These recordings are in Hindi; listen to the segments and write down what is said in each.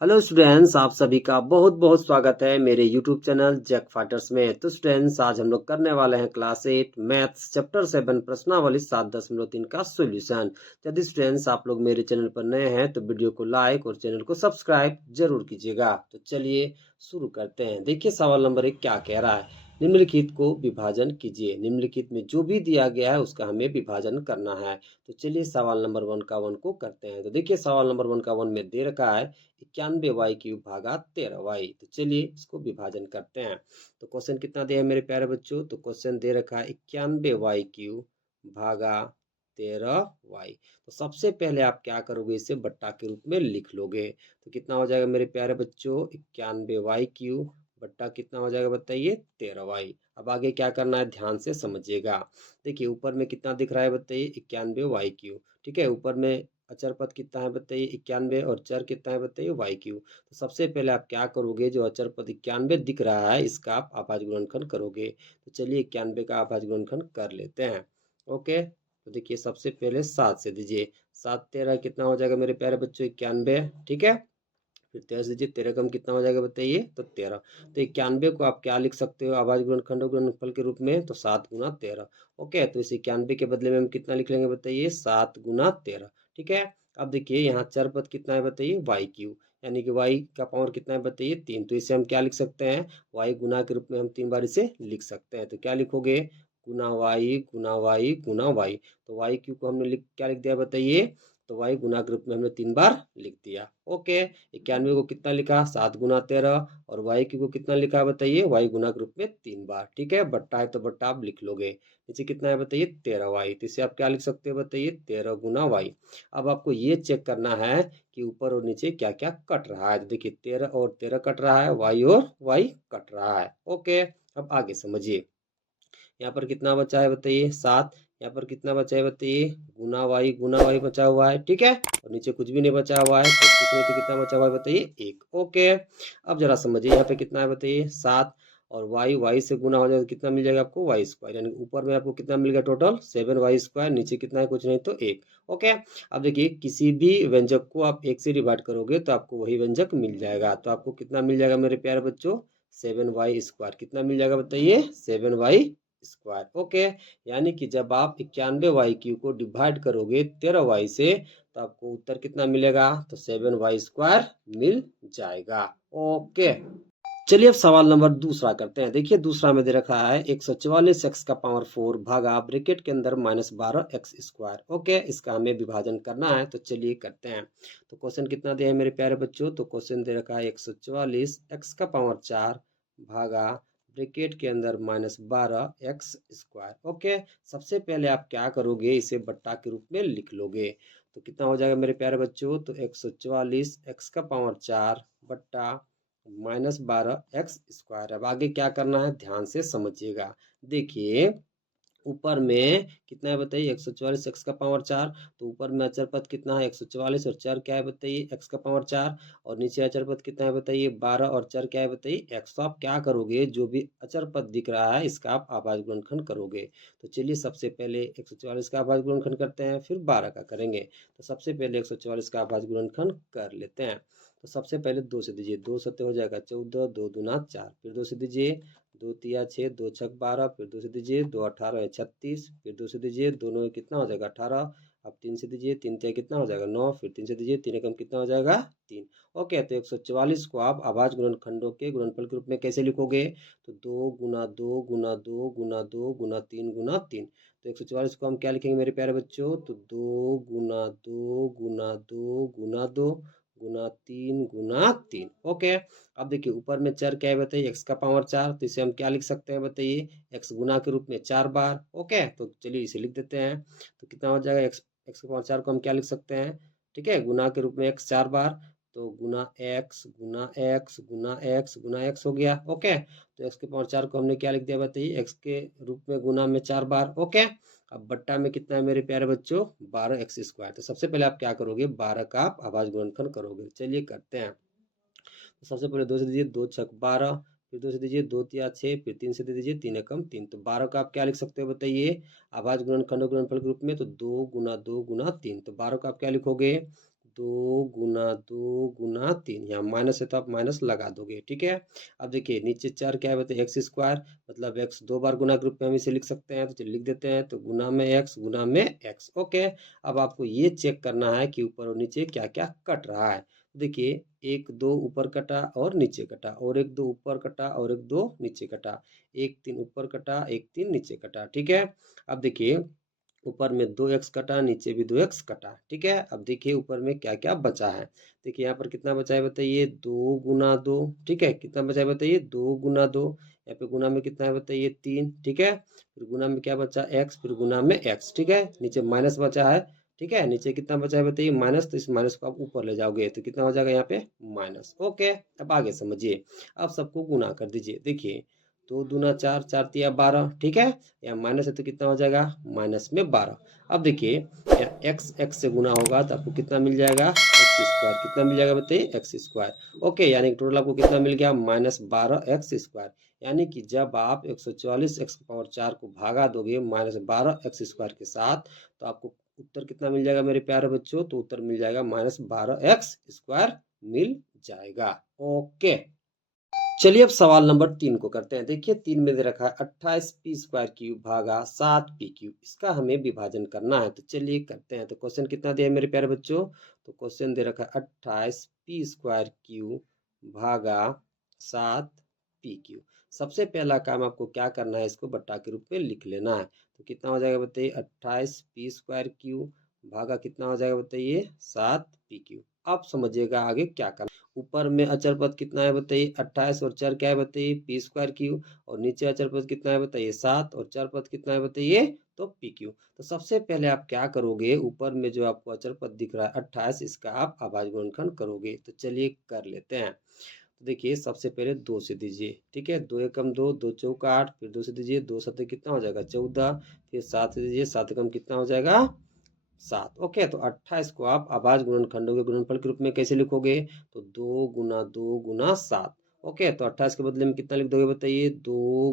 हेलो स्टूडेंट्स, आप सभी का बहुत बहुत स्वागत है मेरे यूट्यूब चैनल जैक फाइटर्स में। तो स्टूडेंट्स, आज हम लोग करने वाले हैं क्लास 8 मैथ्स चैप्टर 7 प्रश्नावली 7.3 का सॉल्यूशन। यदि स्टूडेंट्स आप लोग मेरे चैनल पर नए हैं तो वीडियो को लाइक और चैनल को सब्सक्राइब जरूर कीजिएगा। तो चलिए शुरू करते हैं। देखिए सवाल नंबर 1 क्या कह रहा है। निम्नलिखित को विभाजन कीजिए। निम्नलिखित में जो भी दिया गया है उसका हमें विभाजन करना है। तो चलिए सवाल नंबर 1 का 1 को करते हैं। तो देखिए सवाल नंबर 1 का 1 में दे रखा है 91y³ भागा 13y। तो चलिए इसको विभाजन करते हैं। तो क्वेश्चन कितना दिया है मेरे प्यारे बच्चों? तो क्वेश्चन दे रखा है 91y³ भागा 13y। तो सबसे पहले आप क्या करोगे, इसे बट्टा के रूप में लिख लोगे। तो कितना हो जाएगा मेरे प्यारे बच्चों? 91y³ बट्टा कितना हो जाएगा बताइए? 13y। अब आगे क्या करना है ध्यान से समझिएगा। देखिए ऊपर में कितना दिख रहा है बताइए? 91y³। ठीक है, ऊपर में अचर पद कितना है बताइए? 91। और चर कितना है बताइए? y³। तो सबसे पहले आप क्या करोगे, जो अचर पद 91 दिख रहा है इसका आप अभाज्य गुणनखंड करोगे। तो चलिए 91 का अभाज्य गुणनखंड कर लेते हैं। ओके, तो देखिए सबसे पहले 7 से दीजिए। 7 13 कितना हो जाएगा मेरे प्यारे बच्चों? 91। ठीक है, फिर 13 से दीजिए। 13 कम कितना हो जाएगा बताइए? तो 13। तो 91 को आप क्या लिख सकते हो अभाज्य गुणनखंड गुणनफल के रूप में? तो 7 गुना 13। ओके, तो इस 91 के बदले में हम कितना लिख लेंगे बताइए? 7 गुना 13। ठीक है, अब देखिए यहाँ चर पद कितना है बताइए? y³, यानी कि y का पावर कितना है बताइए? 3। तो इसे हम क्या लिख सकते हैं? y गुना के रूप में हम 3 बार इसे लिख सकते हैं। तो क्या लिखोगे? गुना y गुना y गुना y। तो y³ को हमने क्या लिख दिया बताइए? तो y गुना के रूप में हमने 3 बार लिख दिया। ओके, 91 को कितना लिखा? 7 गुना 13। और y³ को कितना लिखा बताइए? y गुना के रूप में 3 बार। ठीक है, बट्टा है तो बट्टा आप लिख लोगे। नीचे कितना है बताइए? 13y। तो इसे आप क्या लिख सकते हो बताइए? 13 गुना y। अब आपको ये चेक करना है कि ऊपर और नीचे क्या क्या कट रहा है। तो देखिए 13 और 13 कट रहा है, y और y कट रहा है। ओके, अब आगे समझिए। यहाँ पर कितना बचा है बताइए? 7। यहाँ पर कितना बचा है बताइए? गुना वाई बचा हुआ है। ठीक है, और नीचे कुछ भी नहीं बचा हुआ है, तो कुछ नहीं, तो कितना बचा हुआ है बताइए? 1। ओके, अब जरा समझिए यहाँ पे कितना है बताइए? 7। और वाई से गुना हो जाएगा तो कितना मिल जाएगा आपको? y², यानी ऊपर में आपको कितना मिल गया टोटल? 7y²। नीचे कितना है? कुछ नहीं तो 1। ओके, अब देखिए किसी भी व्यंजक को आप 1 से डिवाइड करोगे तो आपको वही व्यंजक मिल जाएगा। तो आपको कितना मिल जाएगा मेरे प्यारे बच्चों? 7y²। कितना मिल जाएगा बताइए? 7y²। ओके, यानी कि जब आप 91y³ को डिवाइड करोगे 13y से तो आपको उत्तर कितना मिलेगा? तो 7y² मिल जाएगा। ओके, चलिए अब सवाल नंबर दूसरा करते हैं। देखिए दूसरा में दे रखा है 144x का पावर 4 भागा ब्रैकेट के अंदर -12x²। ओके, इसका हमें विभाजन करना है। तो चलिए करते हैं। तो क्वेश्चन कितना दिया है मेरे प्यारे बच्चों? तो क्वेश्चन दे रखा है 144x का पावर 4 भागा ब्रैकेट के अंदर -12x²। ओके, सबसे पहले आप क्या करोगे, इसे बट्टा के रूप में लिख लोगे। तो कितना हो जाएगा मेरे प्यारे बच्चों? तो 144x का पावर 4 बट्टा -12x²। अब आगे क्या करना है ध्यान से समझिएगा। देखिए ऊपर में कितना है बताइए? 144x का पावर 4। तो ऊपर में अचर पद कितना है? 144। और चर क्या है बताइए? x का पावर 4। और नीचे अचर पद कितना है बताइए? 12। और चर क्या है बताइए? x। तो आप क्या करोगे, जो भी अचर पद दिख रहा है इसका आप अभाज्य गुणनखंड करोगे। तो चलिए सबसे पहले 144 का अभाज्य गुणनखंड करते हैं, फिर 12 का करेंगे। तो सबसे पहले 144 का अभाज्य गुणनखंड कर लेते हैं। तो सबसे पहले 2 से दीजिए। 2 सत्ते हो जाएगा 14, 2 दूना 4। फिर 2 से दीजिए। 2 तिया 6, 2 छक 12। फिर 2 से दीजिए। 2 18 है 36। फिर 2 से दीजिए। दोनों में कितना हो जाएगा? 18। अब 3 से दीजिए। 3 तिया कितना हो जाएगा? 9। फिर 3 से दीजिए। 3 एकम कितना हो जाएगा? 3। ओके, तो 144 को आप अभाज्य गुणनखंडों के गुणनफल के रूप में कैसे लिखोगे? तो 2 गुना 2 गुना 2 गुना 2 गुना 3 गुना 3। तो 144 को हम क्या लिखेंगे मेरे प्यारे बच्चों? तो 2 गुना 2 गुना 2 गुना 2 गुना 3 गुना 3। ओके, अब देखिए ऊपर में चर क्या है बताइए? x का पावर 4। तो इसे हम क्या लिख सकते हैं बताइए? x गुना के रूप में 4 बार। ओके, तो चलिए इसे लिख देते हैं। तो कितना हो जाएगा? x का पावर 4 को हम क्या लिख सकते हैं? ठीक है, गुना के रूप में x 4 बार। तो गुना x गुना x गुना x गुना x हो गया। ओके, तो x के पावर 4 को हमने क्या लिख दिया बताइए? x के रूप में गुना में 4 बार। ओके, अब बट्टा में कितना है मेरे प्यारे बच्चों? 12x²। तो सबसे पहले आप क्या करोगे? 12 का आप अभाज्य गुणनखंड करोगे। चलिए करते हैं। तो सबसे पहले 2 से दीजिए। 2 छक 12। फिर 2 से दीजिए। 2 तिया 6। फिर 3 से दे दीजिए। 3 एकम 3। तो 12 का आप क्या लिख सकते हो बताइए? अभाज्य गुणनखंड गुणनफल के रूप में। तो 2 गुना 2 गुना 3। तो 12 का आप क्या लिखोगे? दो गुना तीन, यहाँ माइनस है तो आप माइनस लगा दोगे, ठीक है। अब देखिए नीचे चार क्या है बताइए, एक्स स्क्वायर, मतलब एक्स दो बार गुना के रूप में हम इसे लिख सकते हैं, तो चलिए लिख देते हैं, तो गुना में एक्स, ओके। अब आपको ये चेक करना है कि ऊपर और नीचे क्या क्या कट रहा है। देखिए एक दो ऊपर कटा और नीचे कटा, और एक दो ऊपर कटा और एक दो नीचे कटा, एक तीन ऊपर कटा एक तीन नीचे कटा, ठीक है। अब देखिए ऊपर में दो एक्स कटा, नीचे भी दो एक्स कटा, ठीक है। अब देखिए ऊपर में क्या क्या बचा है। देखिए यहाँ पर कितना बचा है बताइए, दो गुना दो, ठीक है। कितना बचा है बताइए, दो गुना दो, यहाँ पे गुना में कितना है बताइए, तीन, ठीक है। फिर गुना में क्या बचा, एक्स, फिर गुना में एक्स, ठीक है। नीचे माइनस बचा है, ठीक है। नीचे कितना बचा है बताइए, माइनस, तो इस माइनस को आप ऊपर ले जाओगे तो कितना हो जाएगा यहाँ पे, माइनस, ओके। अब आगे समझिए, अब सबको गुना कर दीजिए। देखिए दो दूना चार, चार तिया बारह, ठीक है। या माइनस है तो कितना हो जाएगा, माइनस में बारह। अब देखिए एक्स एक्स से गुना होगा तो आपको कितना मिल जाएगा, एक्स स्क्वायर, कितना मिल जाएगा बताइए, एक्स स्क्वायर, ओके। यानी कि टोटल आपको कितना मिल गया, माइनस बारह एक्स स्क्वायर। यानी कि जब आप 144 एक्स पावर 4 को भागा दोगे माइनस बारह एक्स स्क्वायर के साथ, तो आपको उत्तर कितना मिल जाएगा मेरे प्यारे बच्चों, तो उत्तर मिल जाएगा माइनस बारह एक्स स्क्वायर मिल जाएगा, ओके। चलिए अब सवाल नंबर 3 को करते हैं। देखिए 3 में दे रखा है 28 पी स्क्वायर क्यूब भागा 7 पी क्यूब, इसका हमें विभाजन करना है। तो चलिए करते हैं। तो क्वेश्चन कितना दिया है मेरे प्यारे बच्चों, तो क्वेश्चन दे रखा है 28 पी स्क्वायर क्यूब भागा 7 पी क्यूब। सबसे पहला काम आपको क्या करना है, इसको बट्टा के रूप में लिख लेना है। तो कितना हो जाएगा बताइए, 28 पी स्क्वायर क्यूब भागा कितना हो जाएगा बताइए, 7 पी क्यूब। अब समझिएगा आगे क्या करना। ऊपर में अचर पद कितना है बताइए, 28, और चर क्या है बताइए, पी स्क्वायर क्यू, और नीचे अचर पद कितना है बताइए, 7, और चर पद कितना है बताइए, तो पी क्यू। तो सबसे पहले आप क्या करोगे, ऊपर में जो आपको अचर पद दिख रहा है 28, इसका आप अभाज्य गुणनखंड करोगे। तो चलिए कर लेते हैं। तो देखिए सबसे पहले दो से दीजिए, ठीक है, दो एकम दो, दो चौका आठ, फिर दो से दीजिए, दो सत्ते कितना हो जाएगा 14, फिर सात से दीजिए, सात एकम कितना हो जाएगा 7, ओके। तो 28 को आप अभाज्य गुणनखंडों के गुणनफल के रूप में कैसे लिखोगे, तो दो गुना 7, ओके। तो 28 के बदले में कितना लिख दोगे बताइए, दो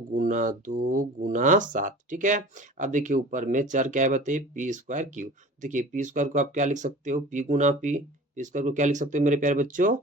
गुना 7, ठीक है। अब देखिए ऊपर में चर क्या है बताइए, पी स्क्वायर क्यू। देखिए पी स्क्वायर को आप क्या लिख सकते हो, पी गुना पी स्क्वायर को क्या लिख सकते हो मेरे प्यारे बच्चों,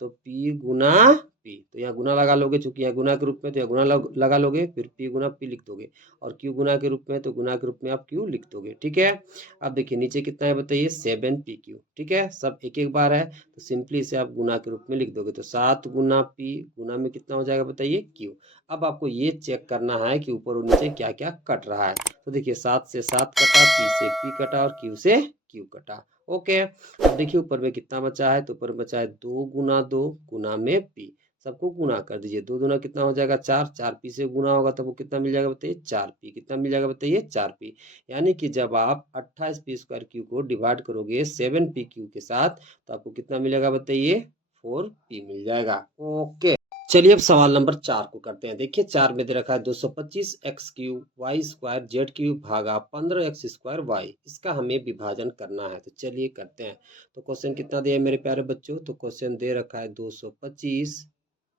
तो पी गुना पी, तो यहाँ गुना लगा लोगे, चूंकि यहाँ गुना के रूप में तो यहाँ गुना लगा लोगे, फिर पी गुना पी लिख दोगे, और क्यू गुना के रूप में तो गुना के रूप में आप क्यू लिख दोगे, ठीक है। अब देखिए नीचे कितना है बताइए, 7 पी क्यू, ठीक है। सब एक एक बार है, तो सिंपली इसे आप गुना के रूप में लिख दोगे, तो 7 गुना पी, गुना में कितना हो जाएगा बताइए, क्यू। अब आपको ये चेक करना है कि ऊपर और नीचे क्या क्या कट रहा है। तो देखिए 7 से 7 कटा, पी से पी कटा, और क्यू से क्यू कटा, ओके। अब देखिए ऊपर में कितना बचा है, तो ऊपर बचा है दो गुना में पी, सबको गुना कर दीजिए, दो दूना कितना हो जाएगा चार, चार पी से गुना होगा तो वो कितना मिल जाएगा बताइए, चार पी, कितना मिल जाएगा बताइए, चार पी। यानी कि जब आप 28 पी स्क्वायर क्यू को डिवाइड करोगे 7 पी क्यू के साथ, तो आपको कितना मिलेगा बताइए, 4 पी मिल जाएगा, ओके। चलिए अब सवाल नंबर 4 को करते हैं। देखिए 4 में दे रखा है 225 x cube y square z cube भागा 15 एक्स स्क्वायर वाई, इसका हमें विभाजन करना है। तो चलिए करते हैं। तो क्वेश्चन कितना दिया है मेरे प्यारे बच्चों, तो क्वेश्चन दे रखा है 225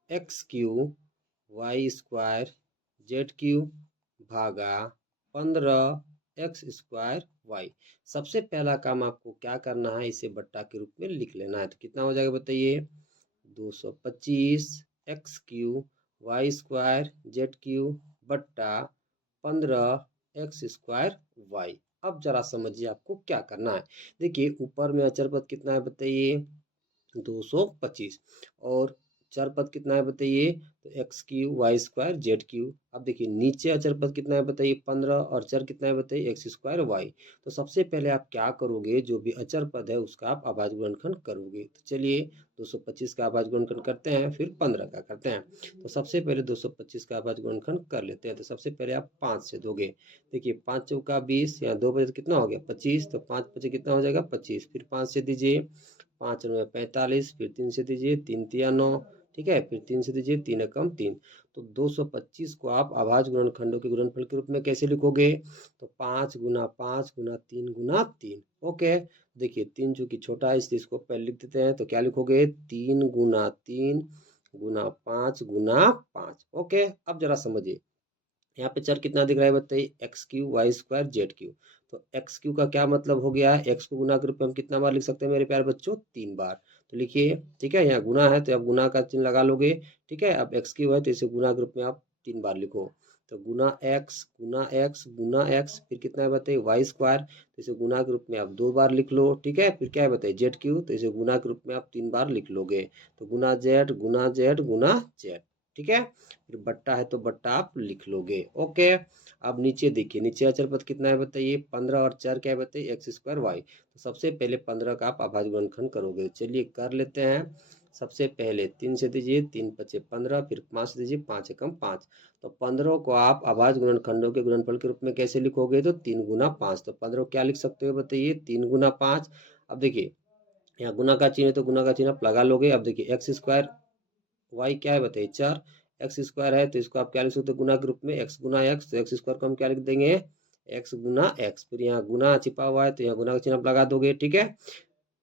x cube y square z cube भागा 15 एक्स स्क्वायर वाई। सबसे पहला काम आपको क्या करना है, इसे बट्टा के रूप में लिख लेना है। तो कितना हो जाएगा बताइए, 225 x cube y square z cube बट्टा 15 एक्स स्क्वायर वाई। अब जरा समझिए आपको क्या करना है। देखिए ऊपर में अचर पद कितना है बताइए, 225, और चर पद कितना है बताइए, तो x cube y square z cube. अब देखिए नीचे अचर पद कितना है बताइए 15, और चर कितना है बताइए एक्स स्क्वायर वाई। तो सबसे पहले आप क्या करोगे, जो भी अचर पद है उसका आप अभाज्य गुणनखंड करोगे। तो चलिए 225 का अभाज्य गुणनखंड करते हैं, फिर 15 का करते हैं। तो सबसे पहले 225 का अभाज्य गुणनखंड कर लेते हैं। तो सबसे पहले आप 5 से दोगे, देखिए 5 चौका 20, यहाँ 2 बजे कितना हो गया 25, तो 5 बजे कितना हो जाएगा 25, फिर 5 से दीजिए, 5 9 45, फिर 3 से दीजिए, 3 तिया 9, ठीक है, फिर 3 से दीजिए, 3 एकम 3। तो 225 को आप अभाज्य गुणनखंडों के गुणनफल के रूप में कैसे लिखोगे, तो 5 गुना 5 गुना 3 गुना 3, ओके। देखिए 3 चूंकि छोटा है इसलिए इसको पहले लिख देते हैं। तो क्या लिखोगे, 3 गुना 3 गुना 5 गुना 5, ओके। अब जरा समझिए यहाँ पे चर कितना दिख रहा है बताइए, x cube y square z cube. तो एक्स क्यू का क्या मतलब हो गया है, एक्स को गुना के रूप में हम कितना बार लिख सकते हैं मेरे प्यारे बच्चों, 3 बार। तो लिखिए, ठीक है, यहाँ गुना है तो आप गुना का चिन्ह लगा लोगे, ठीक है। अब एक्स क्यू है तो इसे गुना के रूप में आप 3 बार लिखो। तो गुना एक्स गुना एक्स गुना एक्स, फिर कितना है बताइए, वाई स्क्वायर, तो इसे गुना के रूप में आप 2 बार लिख लो, ठीक है। फिर क्या है बताइए, जेड क्यू, तो इसे गुना के रूप में आप 3 बार लिख लोगे। तो गुना जेड गुना जेड गुना जेड, ठीक है। फिर बट्टा है तो बट्टा आप लिख लोगे, ओके। अब नीचे देखिए, नीचे अचर पद कितना है बताइए, 15 और 4 क्या है बताइए, एक्स स्क्वायर वाई। तो सबसे पहले 15 का आप अभाज्य गुणनखंड करोगे, चलिए कर लेते हैं। सबसे पहले 3 से दीजिए, 3 पचे 15, फिर 5 से दीजिए, 5 एकम 5। तो 15 को आप अभाज्य गुणनखंडों के गुणनफल के रूप में कैसे लिखोगे, तो 3 गुना 5। तो 15 को क्या लिख सकते हो बताइए, 3 गुना 5। अब देखिए, यहाँ गुना का चिन्ह है तो गुना का चिन्ह आप लगा लोगे। अब देखिए, एक्स स्क्वायर वाई क्या है बताइए, 4, एक्स स्क्वायर है तो इसको आप क्या लिख सकते हो गुना के रूप में, एक्स गुना एक्स, तो एक्स स्क्वायर को हम क्या लिख देंगे, एक्स गुना एक्स। फिर यहाँ गुना छिपा हुआ है तो यहाँ गुना का चिन्ह आप लगा दोगे, ठीक है।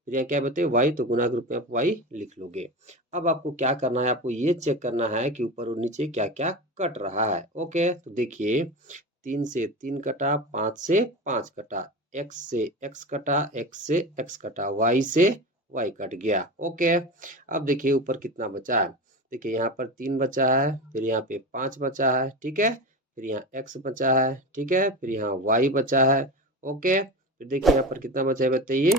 फिर यहाँ क्या बताइए, वाई, तो गुना के रूप में आप वाई लिख लोगे। अब आपको क्या करना है, आपको ये चेक करना है कि ऊपर और नीचे क्या क्या कट रहा है, ओके। तो देखिए, 3 से 3 कटा, 5 से 5 कटा, एक्स से एक्स कटा, एक्स से एक्स कटा, वाई से वाई कट गया, ओके। अब देखिए ऊपर कितना बचा है, देखिए यहाँ पर 3 बचा है, फिर यहाँ पे 5 बचा है, ठीक है। फिर यहाँ एक्स बचा है, ठीक है। फिर यहाँ वाई बचा है, ओके। फिर देखिए यहाँ पर कितना बचा है बताइए,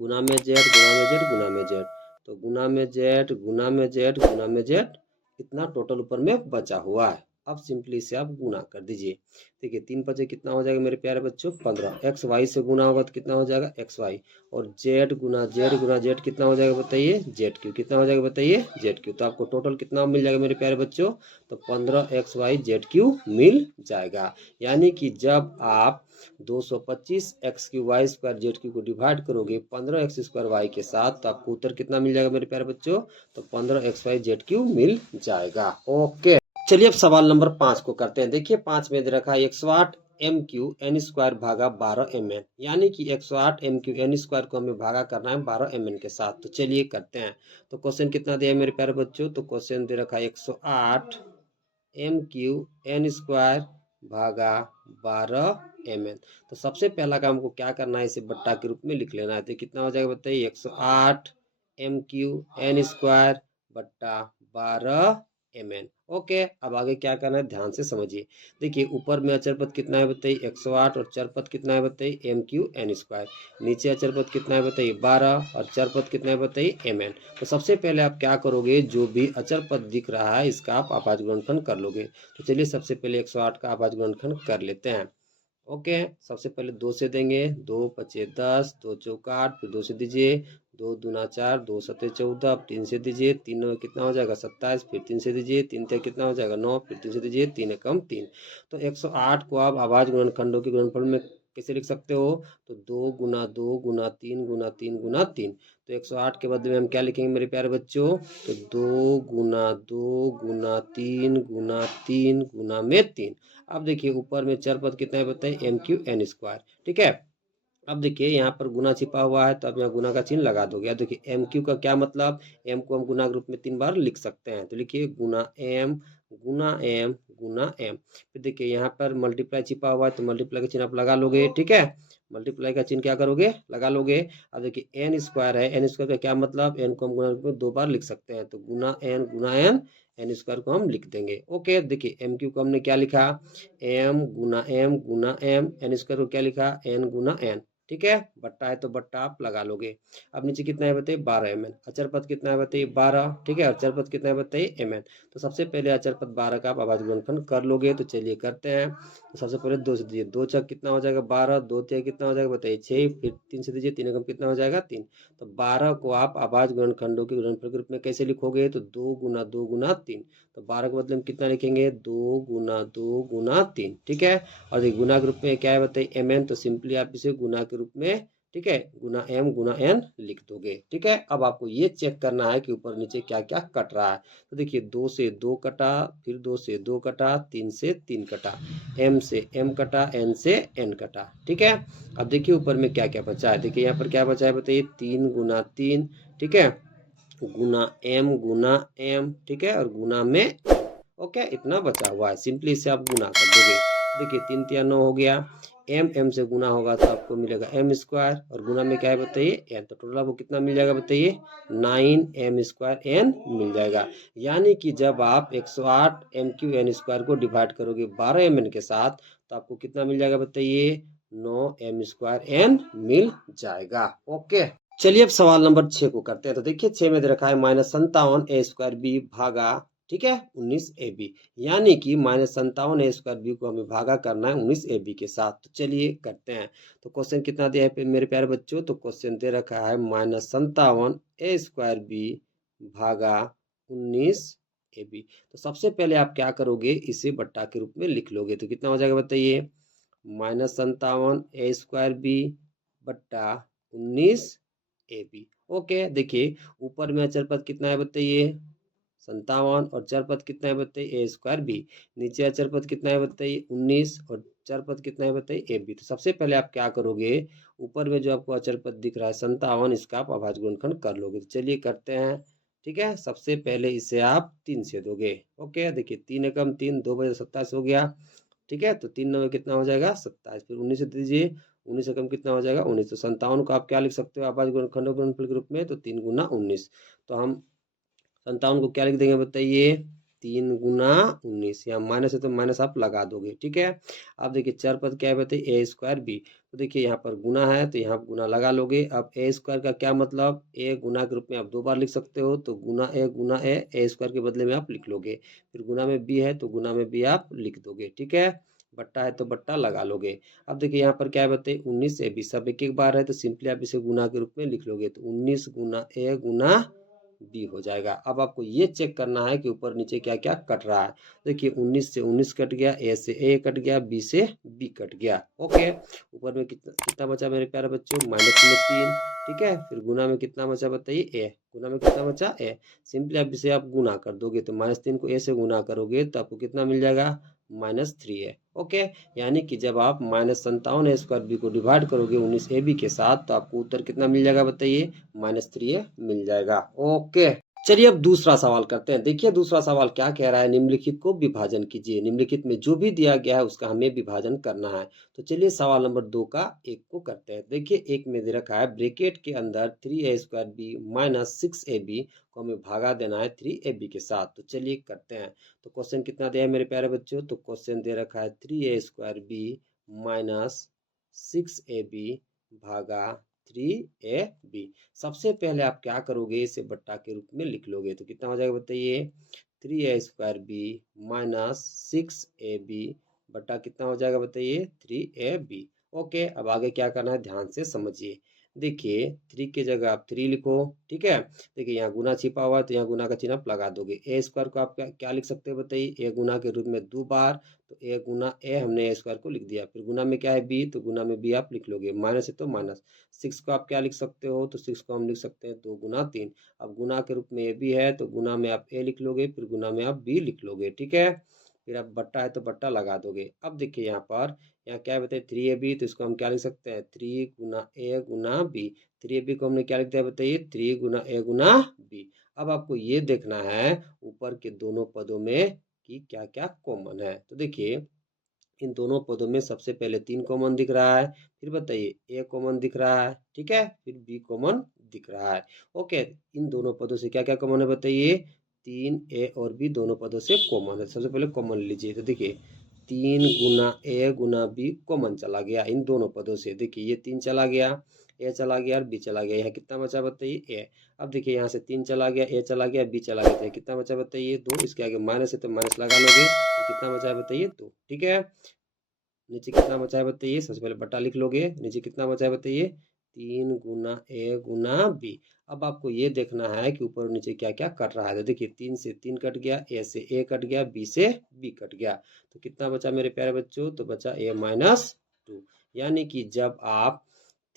गुना में जेड गुना में जेड गुना में जेड, तो गुना में जेड गुना में जेड गुना में जेड, इतना टोटल ऊपर में बचा हुआ है। अब सिंपली से आप गुना कर दीजिए। देखिए 3 पचे कितना हो जाएगा मेरे प्यारे बच्चों, 15। एक्स वाई से गुना होगा तो कितना हो जाएगा, एक्स वाई। और जेड गुना जेड कितना हो जाएगा बताइए, जेड क्यू। कितना हो जाएगा बताइए, जेड क्यू। तो आपको टोटल कितना मिल जाएगा मेरे प्यारे बच्चों, तो 15 एक्स वाई जेड क्यू मिल जाएगा। यानी कि जब आप 225 x cube y square z cube को डिवाइड करोगे 15 एक्स स्क्वायर वाई के साथ, तो आपको उत्तर कितना मिल जाएगा मेरे प्यारे बच्चों, तो 15 एक्स वाई जेड क्यू मिल जाएगा, ओके। चलिए अब सवाल नंबर 5 को करते हैं। देखिए 5 में दे रखा है 108 एम क्यू एन स्क्वायर भागा 12 एम एन, यानी कि 108 एम क्यू एन स्क्वायर को हमें भागा करना है 12 एम एन के साथ। तो चलिए करते हैं। तो क्वेश्चन कितना दिया है मेरे प्यारे बच्चों, तो क्वेश्चन दे रखा है 108 एम क्यू एन स्क्वायर भागा 12 एम एन। तो सबसे पहला काम हमको क्या करना है, इसे बट्टा के रूप में लिख लेना है। तो कितना हो जाएगा बताइए, 108 एम क्यू एन स्क्वायर बट्टा 12 एम एन, ओके। अब आगे क्या करना है ध्यान से समझिए। देखिए ऊपर में अचर पद कितना है बताइए, 108, और चर पद कितना है बताइए, एम क्यू एन स्क्वायर। नीचे अचर पद कितना है बताइए, 12, और चर पद कितना है बताइए, एम एन। तो सबसे पहले आप क्या करोगे, जो भी अचर पद दिख रहा है इसका आप अभाज्य गुणनखंड कर लोगे। तो चलिए सबसे पहले 108 का अभाज्य गुणनखंड कर लेते हैं, ओके। सबसे पहले 2 से देंगे, 2 पचे 10, 2 चौका 8, फिर 2 से दीजिए, 2 दूना 4, 2 सत्ते 14, 3 से दीजिए, 3 कितना हो जाएगा 27, फिर 3 से दीजिए, 3 ते कितना हो जाएगा 9, फिर 3 से दीजिए, 3 एकम 3। तो 108 को आप अभाज्य गुणनखंडों के गुणनफल में कैसे लिख सकते हो, तो 2 गुना 2 गुना 3 गुना 3 गुना 3। तो 108 के बदले में हम क्या लिखेंगे मेरे प्यारे बच्चों, तो 2 गुना 2 गुना 3 गुना 3 गुना में 3। अब देखिए ऊपर में चर पद कितना है बताइए, एम क्यू एन स्क्वायर, ठीक है। अब देखिए यहाँ पर गुना छिपा हुआ है तो अब यहाँ गुना का चिन्ह लगा दोगे। अब देखिए एम क्यू का क्या मतलब, एम को हम गुना के रूप में 3 बार लिख सकते हैं। तो लिखिए गुना एम गुना एम गुना एम। फिर देखिए यहाँ पर मल्टीप्लाई छिपा हुआ है तो मल्टीप्लाई का चिन्ह आप लगा लोगे, ठीक है। मल्टीप्लाई का चिन्ह क्या करोगे, लगा लोगे। अब देखिए एन स्क्वायर है, एन स्क्वायर का क्या मतलब, एन को हम गुना के रूप में 2 बार लिख सकते हैं। तो गुना एन एन स्क्वायर को हम लिख देंगे, ओके। देखिए एम क्यू को हमने क्या लिखा, एम गुना एम, एन स्क्वायर को क्या लिखा, एन गुना एन, ठीक है। बट्टा है तो बट्टा आप लगा लोगे। अब नीचे कितना है बताइए, 12 एम एन। अचर पद कितना है बताइए, 12, ठीक है। अचर पद कितना है बताइए, एम एन। तो सबसे पहले अचर पद 12 का आप अभाज्य गुणनफल कर लोगे। तो चलिए करते हैं। तो सबसे पहले 2 से दीजिए, 2 चक कितना हो जाएगा 12, 2 तिया कितना हो जाएगा बताइए 6, फिर 3 से दीजिए, 3 एकम कितना हो जाएगा 3। तो 12 को आप अभाज्य गुणनखंडों के गुणनफल के रूप में कैसे लिखोगे, तो 2 गुना 3। तो 12 के बदले में कितना लिखेंगे, 2 गुना 3, ठीक है। और ये गुना के रूप में क्या है बताइए, एम एन। तो सिंपली आप इसे गुना के रूप में, ठीक है, गुना एम गुना एन लिख दोगे, ठीक है। अब आपको ये चेक करना है कि ऊपर नीचे क्या क्या कट रहा है। तो देखिए 2 से 2 कटा, फिर 2 से 2 कटा, 3 से 3 कटा, एम से एम कटा, एन से एन कटा, ठीक है। अब देखिए ऊपर में क्या क्या बचा है, देखिए यहाँ पर क्या बचा है बताइए, 3 गुना 3, ठीक है, गुना एम, ठीक है, और गुना में, ओके। इतना बचा हुआ है, सिंपली इसे आप गुना कर दोगे। देखिए 3 तिया 9 हो गया, m से गुना होगा तो आपको मिलेगा m स्क्वायर, और गुना में क्या है बताइए n, तो टोटल आपको कितना मिल जाएगा बताइए 9m स्क्वायर n मिल जाएगा। यानी कि जब आप 108 m³ n स्क्वायर को डिवाइड करोगे 12mn के साथ तो आपको कितना मिल जाएगा बताइए 9m स्क्वायर n मिल जाएगा। ओके, चलिए अब सवाल नंबर 6 को करते हैं। तो देखिए 6 में दे रखा है -57a² b भागा, ठीक है, 19ab, यानी कि -57a² b को हमें भागा करना है 19ab के साथ। तो चलिए करते हैं। तो क्वेश्चन कितना दिया है मेरे प्यारे बच्चों, तो क्वेश्चन दे रखा है -57a² b भागा 19ab। तो सबसे पहले आप क्या करोगे, इसे बट्टा के रूप में लिख लोगे। तो कितना हो जाएगा बताइए -57a² b बट्टा 19ab। ओके, देखिए ऊपर में अचर पद कितना है बताइए 57, और चर पद कितना है बताइए a²b। नीचे अचर पद कितना है बताइए 19, और चर पद कितना है बताइए ab। तो सबसे पहले आप क्या करोगे, ऊपर में जो आपको अचर पद दिख रहा है 57, इसका आप अभाज्य गुणनखंड कर लोगे। तो चलिए करते हैं। ठीक है, सबसे पहले इसे आप 3 से दोगे। ओके, देखिए 3 एकम 3, 2 बजे 27 हो गया। ठीक है, तो 3 9 कितना हो जाएगा 27, फिर 19 से दीजिए, 19 से कम कितना हो जाएगा 19। तो 57 को आप क्या लिख सकते हो अभाज्य गुणनखंड गुणनफल के रूप में, तो 3 गुना 19। तो हम 57 को क्या लिख देंगे बताइए 3 गुना 19, यहाँ माइनस है तो माइनस आप लगा दोगे। ठीक है, अब देखिए चार पद क्या है बताइए a²b। तो देखिए यहाँ पर गुना है तो यहाँ गुना लगा लोगे। अब a² का क्या मतलब, a गुना के रूप में आप 2 बार लिख सकते हो, तो गुना a² के बदले में आप लिख लोगे। फिर गुना में b है तो गुना में b आप लिख दोगे। ठीक है, बट्टा है तो बट्टा लगा लोगे। अब देखिए यहाँ पर क्या है बताइए 19ab, सब एक एक बार है तो सिंपली आप इसे गुना के रूप में लिख लोगे। तो 19 गुना a गुना b हो जाएगा। अब आपको ये चेक करना है कि ऊपर नीचे क्या क्या कट रहा है। देखिए 19 से 19 कट गया, a से a कट गया, b से b कट गया। ओके, ऊपर में कितना कितना बचा मेरे प्यारे बच्चों माइनस में 3। ठीक है, फिर गुना में कितना बचा बताइए a, गुना में कितना बचा a। सिंपली आप इसे आप गुना कर दोगे, तो -3 को a से गुना करोगे तो आपको कितना मिल जाएगा -3a। ओके, यानी कि जब आप -57a² b को डिवाइड करोगे 19ab के साथ तो आपको उत्तर कितना मिल जाएगा बताइए -3a मिल जाएगा। ओके, चलिए अब दूसरा सवाल करते हैं। देखिए दूसरा सवाल क्या कह रहा है, निम्नलिखित को विभाजन कीजिए। निम्नलिखित में जो भी दिया गया है उसका हमें विभाजन करना है। तो चलिए सवाल नंबर 2 का 1 को करते हैं। देखिए एक में दे रखा है ब्रैकेट के अंदर 3a² b 6ab को हमें भागा देना है 3ab के साथ। तो चलिए करते हैं। तो क्वेश्चन कितना दिया है मेरे प्यारे बच्चों, तो क्वेश्चन दे रखा है 3a² b 6ab भागा 3ab। सबसे पहले आप क्या करोगे, इसे बट्टा के रूप में लिख लोगे। तो कितना हो जाएगा बताइए 3a² b 6ab बट्टा कितना हो जाएगा बताइए 3ab। ओके, अब आगे क्या करना है ध्यान से समझिए। देखिए 3 की जगह आप 3 लिखो। ठीक है, देखिए यहाँ गुना छिपा हुआ है तो यहाँ गुना का चिन्ह आप लगा दोगे। a² को आप क्या लिख सकते हो बताइए a गुना के रूप में 2 बार, तो a गुना a हमने a² को लिख दिया। फिर गुना में क्या है b, तो गुना में b आप लिख लोगे। माइनस है तो माइनस। 6 को आप क्या लिख सकते हो, तो 6 को हम लिख सकते हैं 2 गुना 3। अब गुना के रूप में a b है तो गुना में आप a लिख लोगे, फिर गुना में आप b लिख लोगे। ठीक है, फिर अब बट्टा है तो बट्टा लगा दोगे। अब देखिए यहाँ क्या है बताइए 3ab, तो इसको हम क्या लिख सकते हैं 3 गुना a गुना b। 3ab को हमने क्या लिख दिया बताइए 3 गुना a गुना b। अब आपको ये देखना है ऊपर के दोनों पदों में कि क्या क्या कॉमन है। तो देखिए इन दोनों पदों में सबसे पहले 3 कॉमन दिख रहा है, फिर बताइए a कॉमन दिख रहा है। ठीक है, फिर b कॉमन दिख रहा है। ओके, इन दोनों पदों से क्या क्या कॉमन है बताइए 3a और b दोनों पदों से कॉमन है। सबसे पहले कॉमन लीजिए। तो देखिए 3 गुना a गुना b कॉमन चला गया इन दोनों पदों से। देखिए ये 3 चला गया, a चला गया और b चला गया। यहाँ कितना बचा बताइए a। अब देखिए यहाँ से 3 चला गया, a चला गया, b चला गया, तो कितना बचा बताइए 2। इसके आगे माइनस है तो माइनस लगा लोगे, तो कितना बचा बताइए 2। ठीक है, नीचे कितना बचा है बताइए, सबसे पहले बटा लिख लोगे। नीचे कितना बचा है बताइए 3 गुना a गुना b। अब आपको ये देखना है कि ऊपर और नीचे क्या क्या कट रहा है। तो देखिए 3 से 3 कट गया, a से a कट गया, b से b कट गया। तो कितना बचा मेरे प्यारे बच्चों, तो बचा a-2। यानी कि जब आप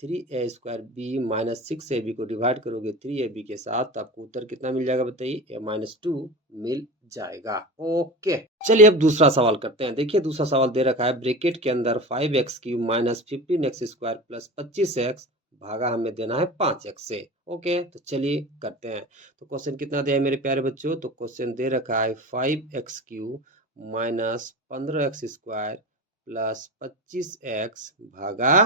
3a² b 6ab को डिवाइड करोगे 3ab के साथ तो आपको उत्तर कितना मिल जाएगा बताइए a-2 मिल जाएगा। ओके, चलिए अब दूसरा सवाल करते हैं। देखिए दूसरा सवाल दे रखा है ब्रैकेट के अंदर 5x³ 15x² प्लस 25x भागा हमें देना है 5x से। ओके, तो चलिए करते हैं। तो क्वेश्चन कितना दिया है मेरे प्यारे बच्चों, तो क्वेश्चन दे रखा है 5x³ 15x² प्लस 25x भागा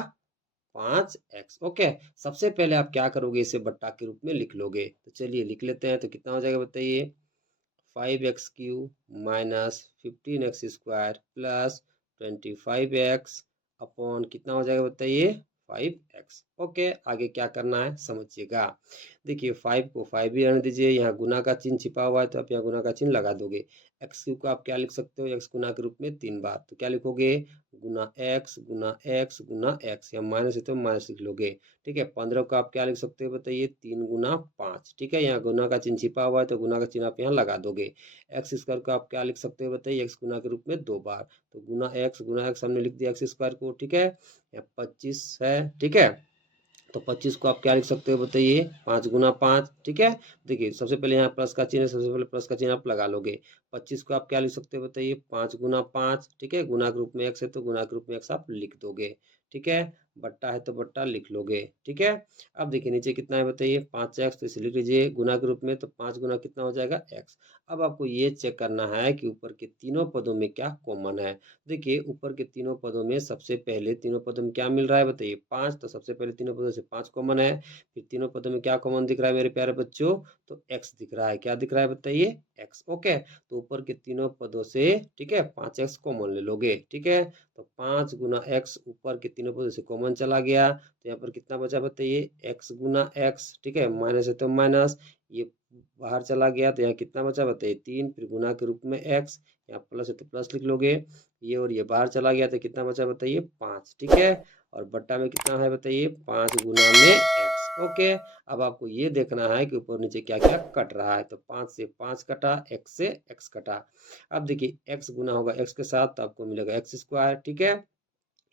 5x। ओके, सबसे पहले आप क्या करोगे, इसे बट्टा के रूप में लिख लोगे। तो चलिए लिख लेते हैं। तो कितना हो जाएगा बताइए, 5x³ minus 15x² plus 25x upon कितना हो जाएगा बताइए, 5x। ओके, आगे क्या करना है समझिएगा। देखिए 5 को 5 भी रहने दीजिए, यहाँ गुना का चिन्ह छिपा हुआ है तो आप यहाँ गुना का चिन्ह लगा दोगे। x³ को आप क्या लिख सकते हो, x गुना के रूप में 3 बार, तो क्या लिखोगे, गुना x गुना x गुना x, या माइनस है तो माइनस लिख लोगे। ठीक है, 15 को आप क्या लिख सकते हो बताइए, 3 गुना 5। ठीक है, यहाँ गुना का चिन्ह छिपा हुआ है तो गुना का चिन्ह आप यहाँ लगा दोगे। x² को आप क्या लिख सकते हो बताइए, x गुना के रूप में 2 बार, तो गुना x हमने लिख दिया x² को। ठीक है, यहाँ 25 है। ठीक है, तो 25 को आप क्या लिख सकते हो बताइए, 5 गुना 5। ठीक है, देखिए सबसे पहले यहाँ प्लस का चिन्ह है, सबसे पहले प्लस का चिन्ह आप लगा लोगे। 25 को आप क्या लिख सकते हो बताइए, 5 गुना 5। ठीक है, गुना के रूप में x है तो गुना के रूप में x आप लिख दोगे। ठीक है, बट्टा है तो बट्टा लिख लोगे। ठीक है, अब देखिए नीचे कितना है बताइए, 5x, तो इसे लिख लीजिए गुना के रूप में, तो 5 गुना कितना हो जाएगा x। अब आपको ये चेक करना है कि ऊपर के तीनों पदों में क्या कॉमन है। देखिए ऊपर के तीनों पदों में सबसे पहले तीनों पदों में क्या मिल रहा है बताइए, 5, तो सबसे पहले तीनों पदों से 5 कॉमन है। फिर तीनों पदों में क्या कॉमन दिख रहा है मेरे प्यारे बच्चों, तो x दिख रहा है। क्या दिख रहा है बताइए, x। ओके, तो ऊपर के तीनों पदों से ठीक है 5x कॉमन ले लोगे। ठीक है, तो 5 गुना x ऊपर के तीनों पदों से कॉमन चला गया, तो यहाँ पर कितना बचा बताइए, x गुना x। ठीक है, माइनस है तो माइनस, ये बाहर चला गया तो यहाँ कितना बचा बताइए, 3, फिर गुना के रूप में x, यहाँ प्लस है तो प्लस लिख लोगे। ये और ये बाहर चला गया तो कितना बचा बताइए, 5। ठीक है, और बट्टा में कितना है बताइए, 5 गुना में x। ओके, अब आपको ये देखना है कि ऊपर नीचे क्या क्या कट रहा है। तो 5 से 5 कटा, x से x कटा। अब देखिए x गुना होगा x के साथ तो आपको मिलेगा x²। ठीक है,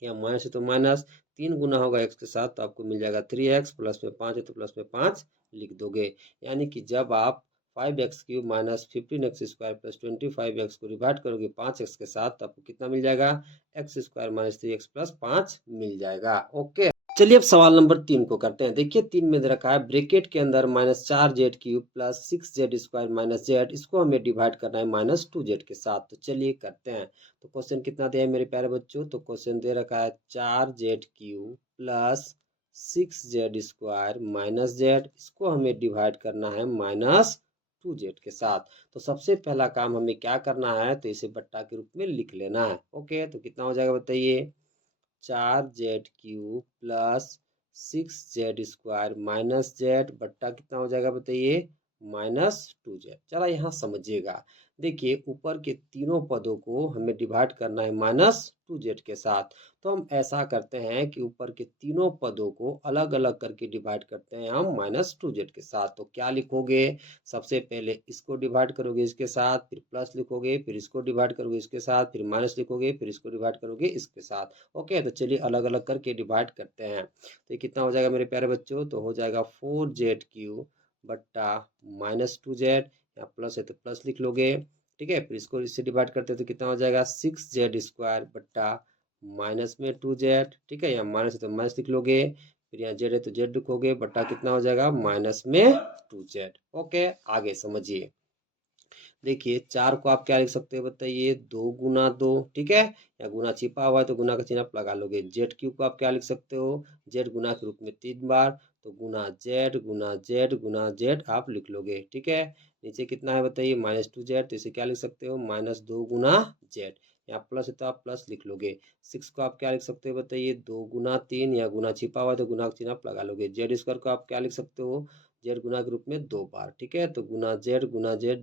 यहाँ माइनस है तो माइनस, 3 गुना होगा x के साथ तो आपको मिल जाएगा 3x, प्लस में 5 है तो प्लस में 5 लिख दोगे। यानी कि जब आप 5x³ minus 15x² plus 25x को डिवाइड करोगे 5x के साथ तो आपको कितना मिल जाएगा, x² माइनस 3x प्लस 5 मिल जाएगा। ओके, चलिए अब सवाल नंबर 3 को करते हैं। देखिए 3 में दे रखा है ब्रैकेट के अंदर -4z³ plus 6z² minus z, इसको हमें डिवाइड करना है -2z के साथ। तो चलिए करते हैं। तो क्वेश्चन कितना दिया है मेरे प्यारे बच्चों, तो क्वेश्चन दे रखा है 4z³ plus 6z² minus z, इसको हमें डिवाइड करना है -2z के साथ। तो सबसे पहला काम हमें क्या करना है, तो इसे बट्टा के रूप में लिख लेना है। ओके, तो कितना हो जाएगा बताइए, 4z³ plus 6z² minus z बट्टा कितना हो जाएगा बताइए, -2z। चला यहाँ समझिएगा। देखिए ऊपर के तीनों पदों को हमें डिवाइड करना है -2z के साथ। तो हम ऐसा करते हैं कि ऊपर के तीनों पदों को अलग अलग करके डिवाइड करते हैं हम -2z के साथ। तो क्या लिखोगे, सबसे पहले इसको डिवाइड करोगे इसके साथ, फिर प्लस लिखोगे, फिर इसको डिवाइड करोगे इसके साथ, फिर माइनस लिखोगे, फिर इसको डिवाइड करोगे इसके साथ। ओके, तो चलिए अलग अलग करके डिवाइड करते हैं। तो ये कितना हो जाएगा मेरे प्यारे बच्चों, तो हो जाएगा 4z³ बट्टा -2z, यहाँ प्लस है तो प्लस लिख लोगे। ठीक है, फिर इसको इससे डिवाइड करते हैं तो कितना हो जाएगा, 6z² बट्टा माइनस में 2z। ठीक है, यहाँ माइनस है तो माइनस लिख लोगे, फिर यहाँ z है तो z लिखोगे, बट्टा कितना हो जाएगा माइनस में 2z। ओके, आगे समझिए। देखिए 4 को आप क्या लिख सकते हो बताइए, 2 गुना 2। ठीक है, या गुना छिपा हुआ है तो गुना का चिन्ह आप लगा लोगे। z³ को आप क्या लिख सकते हो, z गुना के रूप में 3 बार, तो गुना z गुना z गुना z आप लिख लोगे। ठीक है, नीचे कितना है बताइए, -2z, तो इसे क्या लिख सकते हो, -2 गुना z। यहाँ प्लस है तो आप प्लस लिख लोगे। 6 को आप क्या लिख सकते हो बताइए, 2 गुना 3, या गुना छिपा हुआ है तो गुना का चिन्ह आप लगा लोगे। z² को आप क्या लिख सकते हो, जेड गुना के रूप में 2 बार। ठीक है, तो गुना जेड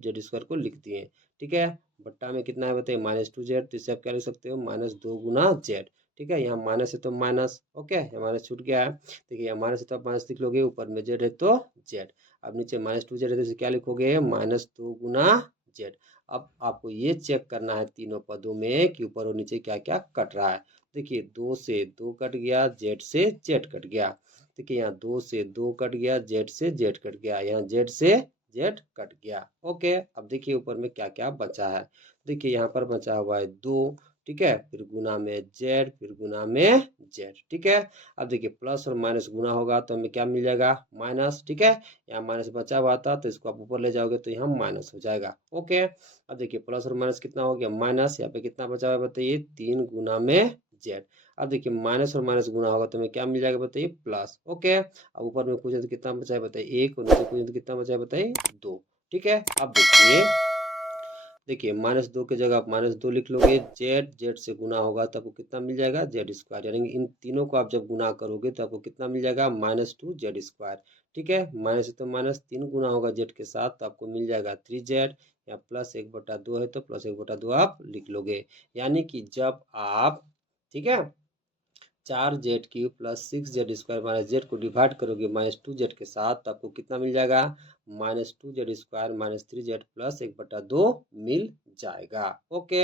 जेड² को लिख दिए। ठीक है, बट्टा में कितना है बताइए, -2z, तो इससे आप क्या लिख सकते हो, -2 गुना जेड। ठीक है, यहाँ माइनस है तो माइनस। ओके, यहाँ माइनस छूट गया है। देखिए यहाँ माइनस है तो आप माइनस लिख लोगे, ऊपर में जेड है तो जेड। अब नीचे -2z है तो इसे क्या लिखोगे, -2 गुना जेड। अब आपको ये चेक करना है तीनों पदों में कि ऊपर और नीचे क्या क्या कट रहा है। देखिए 2 से 2 कट गया, जेड से जेड कट गया। देखिए यहाँ 2 से 2 कट गया, जेड से जेड कट गया, यहाँ जेड से जेड कट गया। ओके, अब देखिए ऊपर में क्या क्या बचा है। देखिए यहाँ पर बचा हुआ है 2, ठीक है, फिर गुना में जेड, फिर गुना में जेड, ठीक है। अब देखिए प्लस और माइनस गुना होगा तो हमें क्या मिल जाएगा, माइनस, ठीक है। यहाँ माइनस बचा हुआ था तो इसको आप ऊपर ले जाओगे तो यहाँ माइनस हो जाएगा, ओके। अब देखिए प्लस और माइनस कितना हो गया, माइनस, यहाँ पे कितना बचा हुआ है बताइए, 3 गुना में जेड। अब देखिए माइनस और माइनस गुना होगा तो हमें क्या मिल जाएगा बताइए, प्लस, ओके। अब ऊपर में पूछे तो कितना बचा है बताइए, 1, और नीचे पूछे तो कितना बचा है बताइए, 2, ठीक है। अब देखिए -2 की जगह आप -2 लिख लोगे, जेड, जेड से गुना होगा तो आपको कितना मिल जाएगा, जेड स्क्वायर। यानी इन तीनों को आप जब गुना करोगे तो आपको कितना मिल जाएगा, -2 जेड स्क्वायर, ठीक है। माइनस है तो माइनस, 3 गुना होगा जेड के साथ तो आपको मिल जाएगा 3 जेड, या प्लस 1/2 है तो प्लस 1/2 आप लिख लोगे। यानी कि जब आप, ठीक है, 4z³ plus 6z² minus Z को डिवाइड करोगे -2z के साथ तो आपको कितना मिल जाएगा, -2z² माइनस 3z प्लस 1/2 मिल जाएगा, ओके।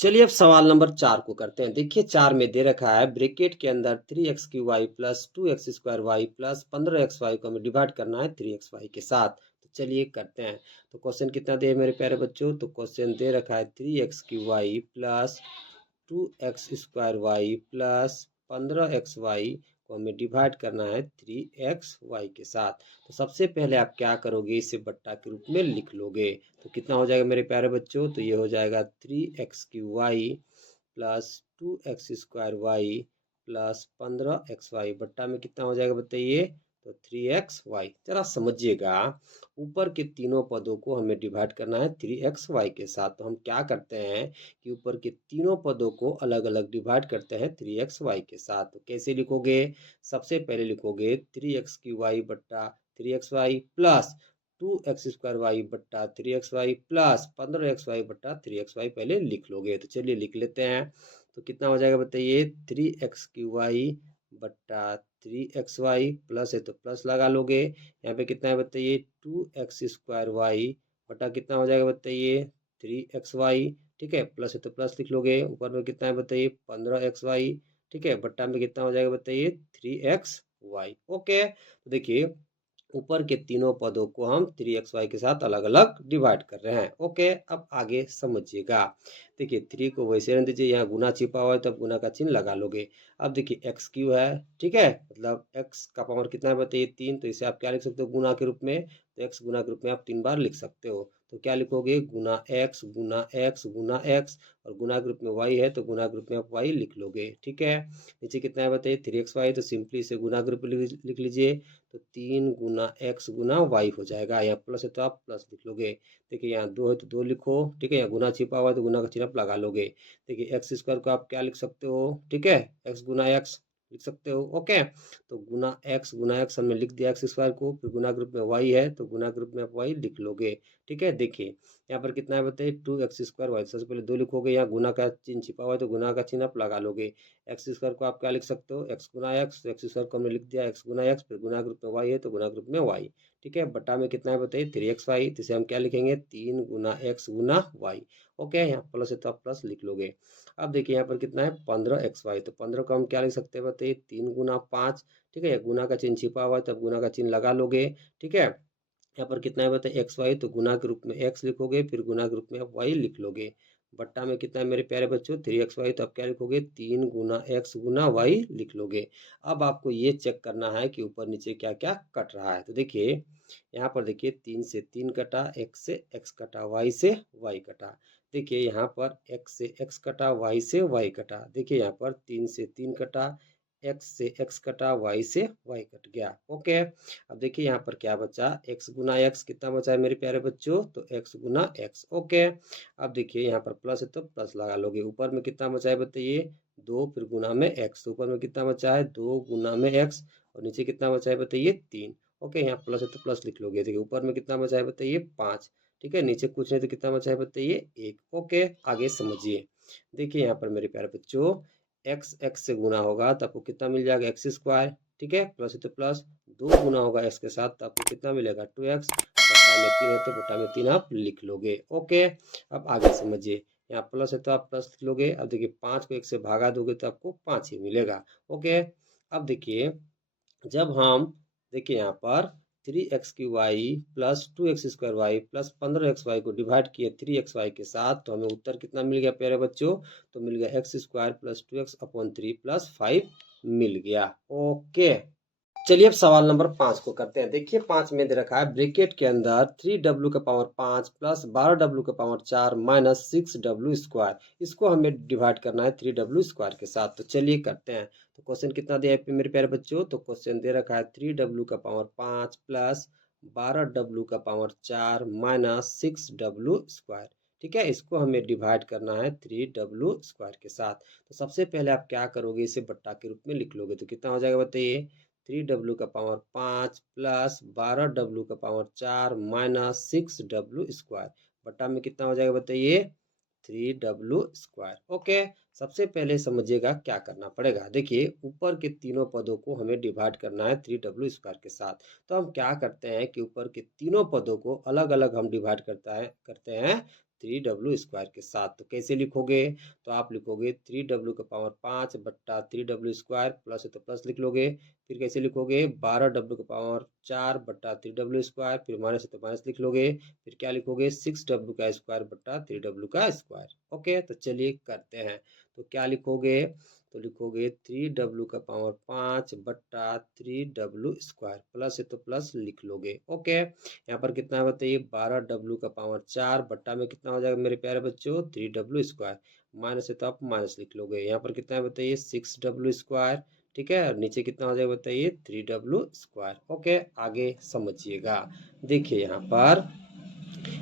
चलिए अब सवाल नंबर 4 को करते हैं। देखिए 4 में दे रखा है ब्रैकेट के अंदर 3x³ plus 2x² plus 15xy को हमें डिवाइड करना है 3xy के साथ। तो चलिए करते हैं। तो क्वेश्चन कितना दे मेरे प्यारे बच्चों, तो क्वेश्चन दे रखा है 3x³ plus 2x² plus 15xy को हमें डिवाइड करना है 3xy के साथ। तो सबसे पहले आप क्या करोगे, इसे बट्टा के रूप में लिख लोगे। तो कितना हो जाएगा मेरे प्यारे बच्चों, तो ये हो जाएगा 3x³ plus 2x² plus 15xy बट्टा में कितना हो जाएगा बताइए, तो 3xy। जरा समझिएगा, ऊपर के तीनों पदों को हमें डिवाइड करना है 3xy के साथ। तो हम क्या करते हैं कि ऊपर के तीनों पदों को अलग अलग डिवाइड करते हैं 3xy के साथ। तो कैसे लिखोगे, सबसे पहले लिखोगे 3x³ बट्टा 3xy प्लस 2x² बट्टा 3xy प्लस 15xy बट्टा 3xy पहले लिख लोगे। तो चलिए लिख लेते हैं। तो कितना हो जाएगा बताइए, 3x³ बट्टा 3xy प्लस है तो प्लस लगा लोगे। यहाँ पे कितना है बताइए, 2x² बटा कितना हो जाएगा बताइए, 3xy, ठीक है। प्लस है तो प्लस लिख लोगे। ऊपर में कितना है बताइए, 15xy, ठीक है। बट्टा में कितना हो जाएगा बताइए, 3xy, ओके। तो देखिए ऊपर के तीनों पदों को हम 3xy के साथ अलग अलग डिवाइड कर रहे हैं, ओके। अब आगे समझिएगा। देखिए 3 को वैसे रहने दीजिए, यहाँ गुना छिपा हुआ है तो अब गुना का चिन्ह लगा लोगे। अब देखिए x³ है, ठीक है, मतलब x का पावर कितना है बताइए, 3। तो इसे आप क्या लिख सकते हो, गुना के रूप में। तो x गुना के रूप में आप 3 बार लिख सकते हो। तो क्या लिखोगे, गुना x गुना x गुना x, और गुना के रूप में y है तो गुना के रूप में आप y लिख लोगे, ठीक है। नीचे कितना है बताइए, 3xy, तो सिंपली इसे गुना के रूप में लिख लीजिए। तो 3 गुना x गुना y हो जाएगा। यहाँ प्लस है तो आप प्लस लिख लोगे। देखिए यहाँ 2 है तो 2 लिखो, ठीक है। यहाँ गुना छिपा हुआ है तो गुना का चिन्ह आप लगा लोगे। देखिए x² को आप क्या लिख सकते हो, ठीक है, x गुना x लिख सकते हो, ओके। तो गुना x हमने लिख दिया x² को, फिर गुना के रूप में y है तो गुना के रूप में आप y लिख लोगे, ठीक है। देखिए यहाँ पर कितना है बताइए, 2x² y। सबसे पहले 2 लिखोगे, यहाँ गुना का चिन्ह छिपा हुआ है तो गुना का चिन्ह आप लगा लोगे। x² को आप क्या लिख सकते हो, x गुना x, तो x² को हमने लिख दिया x गुना x, फिर गुना के रूप में y है तो गुना के रूप में y, ठीक है। बटा में कितना है बताइए, 3xy, तो इसे हम क्या लिखेंगे, 3 गुना x गुना y, ओके। यहाँ प्लस है तो आप प्लस लिख लोगे। अब देखिए यहाँ पर कितना है, 15xy, तो 15 को हम क्या लिख सकते हैं बताइए, 3 गुना 5, ठीक है। गुना का चिन्ह छिपा हुआ है तब गुना का चिन्ह लगा लोगे, ठीक है। यहाँ पर कितना है बताइए, xy, तो गुना के रूप में x लिखोगे, फिर गुना के रूप में आप y लिख लोगे। बट्टा में कितना है मेरे प्यारे बच्चों, 3xy, तो आप क्या लिखोगे, 3 गुना x गुना y लिख लोगे। अब आपको ये चेक करना है कि ऊपर नीचे क्या क्या कट रहा है। तो देखिए यहाँ पर देखिए 3 से 3 कटा, x से x कटा, y से y कटा। देखिए यहाँ पर x से x कटा, y से y कटा। देखिए यहाँ पर 3 से 3 कटा, x से x कटा, y से y कट गया, ओके। अब देखिए यहाँ पर क्या बचा, x गुना x, कितना बचा है मेरे प्यारे बच्चों, तो x गुना x, ओके। अब देखिए यहाँ पर प्लस है तो प्लस लगा लोगे। ऊपर में कितना बचा है बताइए, 2, फिर गुना में x, तो ऊपर में कितना बचा है, 2 गुना में x, और नीचे कितना बचा है बताइए, 3, ओके। यहाँ प्लस है तो प्लस लिख लोगे। देखिए ऊपर में कितना बचा है बताइए, 5, ठीक है। नीचे कुछ नहीं तो कितना बचा है बताइए, 1, ओके। आगे समझिए। देखिए यहाँ पर मेरे प्यारे बच्चों x से गुना होगा तो आपको कितना मिल जाएगा, x², ठीक है। प्लस है तो प्लस, 2 गुना होगा x के साथ तो आपको कितना मिलेगा, 2x। बट्टा में 3 है तो बट्टा में 3 आप लिख लोगे, ओके। अब आगे समझिए, यहाँ प्लस है तो आप प्लस लिख लोगे। अब देखिए 5 को 1 से भागा दोगे तो आपको 5 ही मिलेगा, ओके। अब देखिए जब हम, देखिए यहाँ पर 3xy plus 2x² plus 15xy को डिवाइड किए 3xy के साथ, तो हमें उत्तर कितना मिल गया प्यारे बच्चों? तो मिल गया x² प्लस 2x/3 प्लस 5 मिल गया। ओके, चलिए अब सवाल नंबर 5 को करते हैं। देखिए 5 में दे रखा है ब्रैकेट के अंदर 3w का पावर 5 प्लस 12w का पावर 4 माइनस 6w²। इसको हमें डिवाइड करना है 3w² के साथ। तो चलिए करते हैं। तो क्वेश्चन कितना दिया है मेरे प्यारे बच्चों? तो क्वेश्चन दे रखा है 3w का पावर 5 प्लस 12w का पावर 4 माइनस 6w²। ठीक है, इसको हमें डिवाइड करना है 3w² के साथ। तो सबसे पहले आप क्या करोगे, इसे बट्टा के रूप में लिख लोगे। तो कितना हो जाएगा बताइए? 3w का पावर 5 प्लस 12w का पावर 4 माइनस 6w² बटा में कितना हो जाएगा बताइए? 3w²। ओके, सबसे पहले समझिएगा क्या करना पड़ेगा। देखिए ऊपर के तीनों पदों को हमें डिवाइड करना है 3w² के साथ। तो हम क्या करते हैं कि ऊपर के तीनों पदों को अलग अलग हम डिवाइड करते हैं 3w² के साथ। तो कैसे लिखोगे? तो आप लिखोगे 3w का पावर 5 बट्टा 3w² प्लस है तो प्लस लिख लोगे। फिर कैसे लिखोगे? 12w का पावर 4 बट्टा 3w², फिर माइनस है तो माइनस लिख लोगे। फिर क्या लिखोगे? 6w² बट्टा 3w²। ओके, तो चलिए करते हैं। तो क्या लिखोगे? तो लिखोगे 3w का पावर 5 बट्टा 3w² प्लस है तो प्लस लिख लोगे। ओके, यहाँ पर कितना है बताइए? 12w का पावर 4 बट्टा में कितना हो जाएगा मेरे प्यारे बच्चों? 3w²। माइनस है तो आप माइनस लिख लोगे। यहाँ पर कितना है बताइए? 6w²। ठीक है, और नीचे कितना हो जाएगा बताइए? 3w²। ओके, आगे समझिएगा। देखिए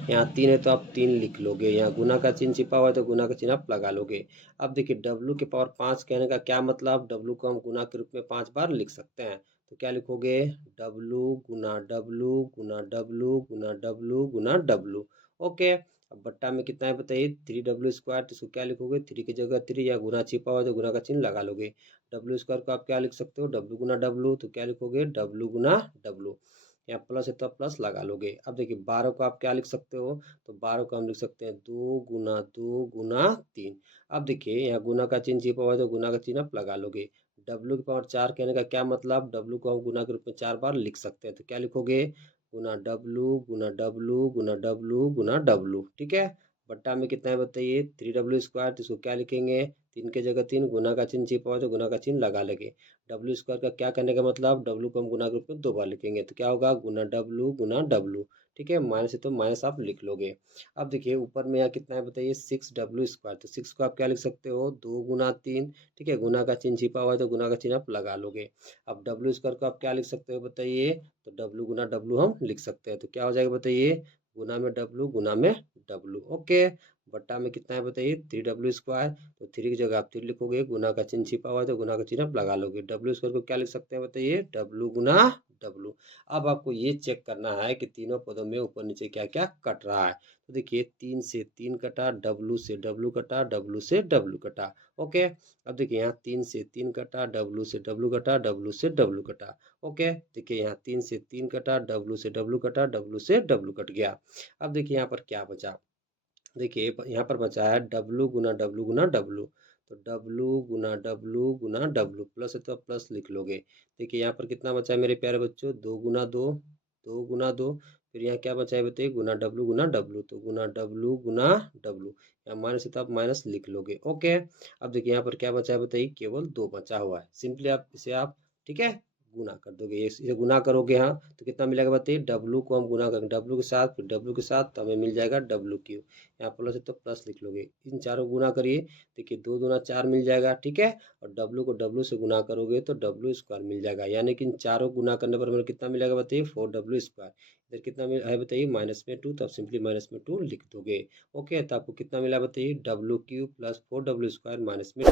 यहाँ 3 है तो आप 3 लिख लोगे। यहाँ गुना का चिन्ह छिपा हुआ है तो गुना का चिन्ह आप लगा लोगे। अब देखिए w के पावर 5 कहने का क्या मतलब? w को हम गुना के रूप में 5 बार लिख सकते हैं। तो क्या लिखोगे? w गुना w गुना w गुना w गुना w। ओके, अब बट्टा में कितना है बताइए? 3w²। तो इसको क्या लिखोगे? 3 की जगह 3, या गुना छिपा हुआ तो गुना का चिन्ह लगा लोगे। w² को आप क्या लिख सकते हो? w गुना w। तो क्या लिखोगे? w गुना w। यहाँ प्लस है तो प्लस लगा लोगे। अब देखिए 12 को आप क्या लिख सकते हो? तो 12 को हम लिख सकते हैं 2 गुना 2 गुना 3। अब देखिए यहाँ गुना का चिन्ह छिपा हुआ है तो गुना का चिन्ह आप लगा लोगे। w की पावर 4 कहने का क्या मतलब? w को हम गुना के रूप में 4 बार लिख सकते हैं। तो क्या लिखोगे? गुना w गुना w गुना w गुना w। ठीक है, बट्टा में कितना है बताइए? 3w²। तो इसको क्या लिखेंगे? 3 के जगह 3, गुना का चिन्ह छिपा हुआ तो गुना का चिन्ह लगा लेंगे। w² का क्या करने का मतलब? w को हम गुना के रूप में 2 बार लिखेंगे। तो क्या होगा? गुना w गुना w। ठीक है, माइनस है तो माइनस आप लिख लोगे। अब देखिए ऊपर में यहाँ कितना है बताइए? 6w²। तो 6 को आप क्या लिख सकते हो? 2 गुना 3। ठीक है, गुना का चिन्ह छिपा हुआ है तो गुना का चिन्ह आप लगा लोगे। अब w² को आप क्या लिख सकते हो बताइए? तो w गुना w हम लिख सकते हैं। तो क्या हो जाएगा बताइए? गुना में w गुना में w। ओके, बट्टा में कितना है बताइए? 3w²। तो 3 की जगह आप 3 लिखोगे। गुना का चिन्ह छिपा हुआ है तो गुना का चिन्ह आप लगा लोगे। w² को क्या लिख सकते हैं बताइए? w गुना w। अब आपको ये चेक करना है कि तीनों पदों में ऊपर नीचे क्या क्या कट रहा है। तो देखिए 3 से 3 कटा, w से w कटा, w से w कटा। ओके, अब देखिए यहाँ 3 से 3 कटा, w से w कटा, w से w कटा। ओके, देखिए यहाँ 3 से 3 कटा, w से w कटा, w से w कट गया। अब देखिए यहाँ पर क्या बचा? देखिए यहाँ पर बचा है w गुना w गुना w। तो w गुना w गुना w प्लस है तो प्लस लिख लोगे। देखिए यहाँ पर कितना बचा है मेरे प्यारे बच्चों? 2 गुना 2, 2 गुना 2। फिर यहाँ क्या बचा है बताइए? गुना w गुना w। तो गुना w गुना w, यहाँ माइनस है तो आप माइनस लिख लोगे। ओके, अब देखिए यहाँ पर क्या बचा है बताइए? केवल 2 बचा हुआ है। सिंपली आप इसे ठीक है गुना कर दोगे। इसे गुना करोगे हाँ तो कितना मिलेगा बताइए? w को हम गुना करेंगे w के साथ, फिर w के साथ, तो हमें मिल जाएगा w3। यहाँ प्लस है तो प्लस लिख लोगे। इन चारों गुना करिए। देखिए 2 दूना 4 मिल जाएगा। ठीक है, और w को w से गुना करोगे तो w² मिल जाएगा। यानी कि इन चारों गुना करने पर हमें कितना मिलेगा बताइए? 4w²। इधर कितना है बताइए? -2। तो आप सिंपली -2 लिख दोगे। ओके, तो आपको कितना मिला बताइए? w³ plus 4w² -2।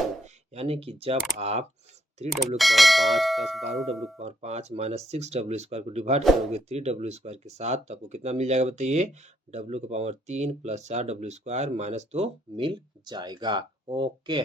यानी कि जब आप 3w की पावर 5 प्लस 12w की पावर 5 माइनस 6w² को डिवाइड करोगे 3w² के साथ, तो आपको कितना मिल जाएगा बताइए? w की पावर 3 प्लस 4w² -2 मिल जाएगा। ओके।